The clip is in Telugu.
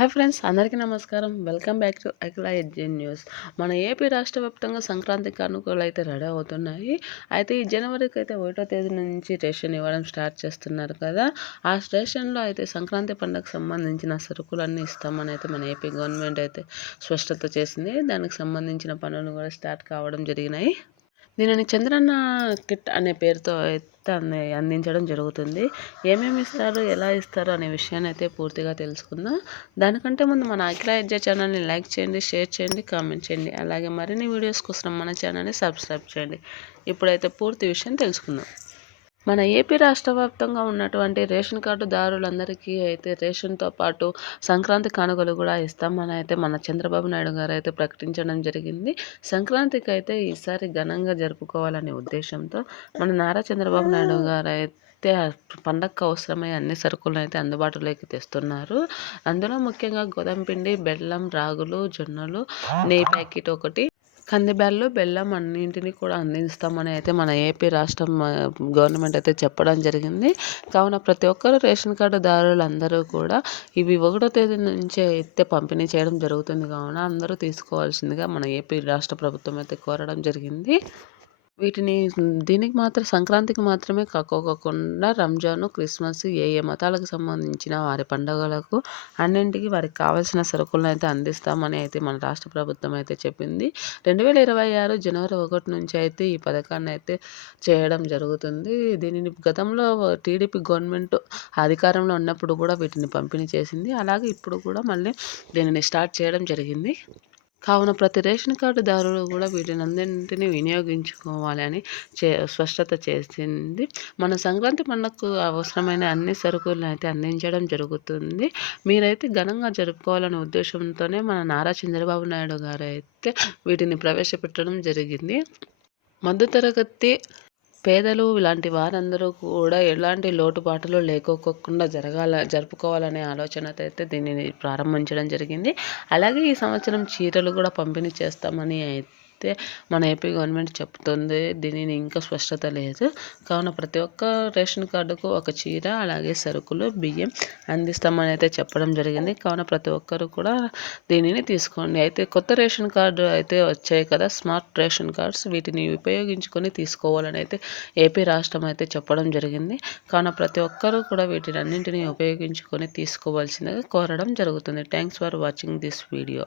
హాయ్ ఫ్రెండ్స్, అందరికీ నమస్కారం. వెల్కమ్ బ్యాక్ టు అఖిల ఎడ్జెన్ న్యూస్. మన ఏపీ రాష్ట్ర వ్యాప్తంగా సంక్రాంతి కానుకలు అయితే రెడీ అవుతున్నాయి. అయితే ఈ జనవరికి అయితే 1వ తేదీ నుంచి రేషన్ ఇవ్వడం స్టార్ట్ చేస్తున్నారు కదా. ఆ రేషన్లో అయితే సంక్రాంతి పండుగకు సంబంధించిన సరుకులన్నీ ఇస్తామని అయితే మన ఏపీ గవర్నమెంట్ అయితే స్పష్టత చేసింది. దానికి సంబంధించిన పనులు కూడా స్టార్ట్ కావడం జరిగినాయి. దీనిని చంద్రన్న కిట్ అనే పేరుతో అయితే అందించడం జరుగుతుంది. ఏమేమి ఇస్తారు, ఎలా ఇస్తారు అనే విషయాన్ని అయితే పూర్తిగా తెలుసుకుందాం. దానికంటే ముందు మన అఖిల ఎడ్జె ఛానల్ని లైక్ చేయండి, షేర్ చేయండి, కామెంట్ చేయండి. అలాగే మరిన్ని వీడియోస్ కోసం మన ఛానల్ని సబ్స్క్రైబ్ చేయండి. ఇప్పుడైతే పూర్తి విషయం తెలుసుకుందాం. మన ఏపీ రాష్ట్ర వ్యాప్తంగా ఉన్నటువంటి రేషన్ కార్డుదారులందరికీ అయితే రేషన్తో పాటు సంక్రాంతి కానుకలు కూడా ఇస్తామని అయితే మన చంద్రబాబు నాయుడు గారు అయితే ప్రకటించడం జరిగింది. సంక్రాంతికి అయితే ఈసారి ఘనంగా జరుపుకోవాలనే ఉద్దేశంతో మన నారా చంద్రబాబు నాయుడు గారు అయితే పండగకు అవసరమయ్యే అన్ని సరుకులను అయితే అందుబాటులోకి తెస్తున్నారు. అందులో ముఖ్యంగా గోధుమ పిండి, బెల్లం, రాగులు, జొన్నలు, నెయ్యి ప్యాకెట్ ఒకటి, కందిబ్యాళ్ళు, బెల్లం అన్నింటినీ కూడా అందిస్తామని అయితే మన ఏపీ రాష్ట్రం గవర్నమెంట్ అయితే చెప్పడం జరిగింది. కావున ప్రతి ఒక్కరు రేషన్ కార్డుదారులందరూ కూడా ఇవి 1వ తేదీ నుంచే అయితే పంపిణీ చేయడం జరుగుతుంది. కావున అందరూ తీసుకోవాల్సిందిగా మన ఏపీ రాష్ట్ర ప్రభుత్వం అయితే కోరడం జరిగింది. వీటిని దీనికి మాత్రం సంక్రాంతికి మాత్రమే కాకోకుండా రంజాను, క్రిస్మస్ ఏ మతాలకు సంబంధించిన వారి పండుగలకు అన్నింటికి వారికి కావాల్సిన సరుకులను అయితే అందిస్తామని అయితే మన రాష్ట్ర ప్రభుత్వం అయితే చెప్పింది. 2026 జనవరి 1 నుంచి అయితే ఈ పథకాన్ని అయితే చేయడం జరుగుతుంది. దీనిని గతంలో టీడీపీ గవర్నమెంట్ అధికారంలో ఉన్నప్పుడు కూడా వీటిని పంపిణీ చేసింది. అలాగే ఇప్పుడు కూడా మళ్ళీ దీనిని స్టార్ట్ చేయడం జరిగింది. కావున ప్రతి రేషన్ కార్డుదారులు కూడా వీటినంన్నింటినీ వినియోగించుకోవాలి అని స్పష్టత చేసింది. మన సంక్రాంతి పండుగకు అవసరమైన అన్ని సరుకులను అయితే అందించడం జరుగుతుంది. మీరైతే ఘనంగా జరుపుకోవాలనే ఉద్దేశంతోనే మన నారా చంద్రబాబు నాయుడు గారు అయితే వీటిని ప్రవేశపెట్టడం జరిగింది. మధ్యతరగతి పేదలు ఇలాంటి వారందరూ కూడా ఎలాంటి లోటుపాటులు లేకోకుండా జరుపుకోవాలనే ఆలోచనతో అయితే దీనిని ప్రారంభించడం జరిగింది. అలాగే ఈ సంవత్సరం చీరలు కూడా పంపిణీ చేస్తామని అయితే మన ఏపీ గవర్నమెంట్ చెప్తుంది. దీనిని ఇంకా స్పష్టత లేదు. కావున ప్రతి ఒక్క రేషన్ కార్డుకు ఒక చీర, అలాగే సరుకులు, బియ్యం అందిస్తామని అయితే చెప్పడం జరిగింది. కావున ప్రతి ఒక్కరు కూడా దీనిని తీసుకోండి. అయితే కొత్త రేషన్ కార్డు అయితే వచ్చాయి కదా, స్మార్ట్ రేషన్ కార్డ్స్, వీటిని ఉపయోగించుకొని తీసుకోవాలని అయితే ఏపీ రాష్ట్రం అయితే చెప్పడం జరిగింది. కావున ప్రతి ఒక్కరూ కూడా వీటిని అన్నింటినీ ఉపయోగించుకొని తీసుకోవాల్సిందిగా కోరడం జరుగుతుంది. Thanks for watching this video.